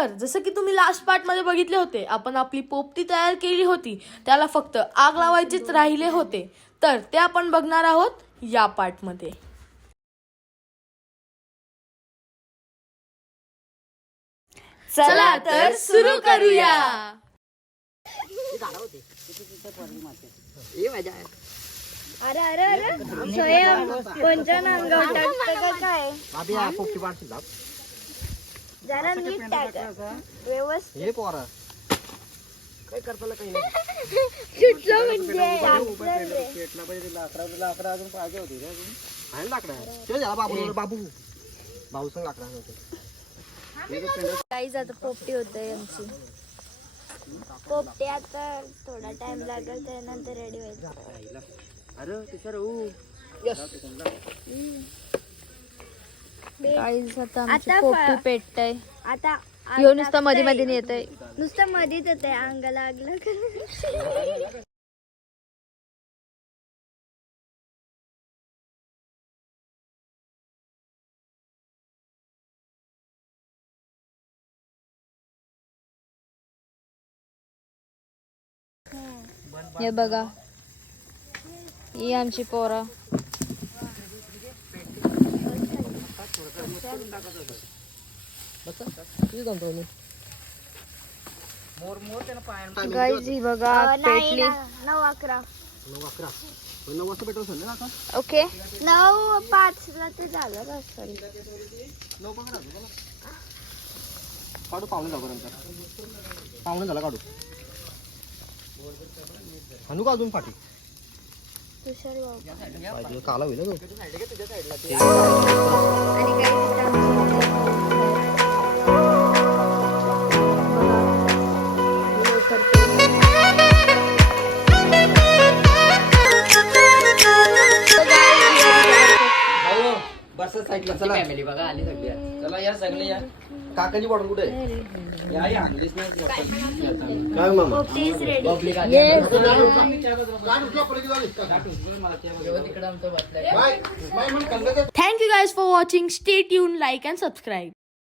तर जसं की तुम्ही लास्ट पार्ट मध्ये बघितले होते, आपण आपली पोपटी तयार केली होती, त्याला फक्त आग लावायचेच राहिले होते. तर ते आपण बघणार आहोत या पार्ट मध्ये. चला तर सुरू करूया. अरे अरे अरे स्वयं कोणच्या नांगावर टाकतं का काय? जरा नीट टाका व्यवस्थित. हे पोरा काय करताला काही नाही. सुटलं म्हणजे पेटला पाहिजे. लाकडा अजून पाहिजे होती का अजून? आहे ना लाकडा. ते झाला बाबू संग लाकडा होते. काहीच आता पोपटी होते आमची. पोपटी आता थोडा टाइम लागेल त्यानंतर रेडी व्हायचं. अरे तिसर गाईज आता आमची आता पोपटी पेटतय. आता ह्यो नुसतं मध्ये मध्ये येतय. नुसतं मध्येच येते अंगाला आग लागलं. हे बघा, ही आमची पोरं. गाईज ही बघा पेटली. 9-11 9 वाजता पेटवून सांग ना आता. ओके 9-5 ते झालं बस. काढू पाहुणे जाऊ पाहुणे झाला काढू. आणू का अजून पाठी तुषार भाऊ काला होईल ना आणि काही फॅमिली बघा आली सगळी. चला या सगळे या. काकाची बॉटल कुठे आहे? या या आणलीच नाही बॉटल. काय मामा पोपटीज रेडी. पब्लिक आली. Thank you guys for watching. Stay tune, like and subscribe.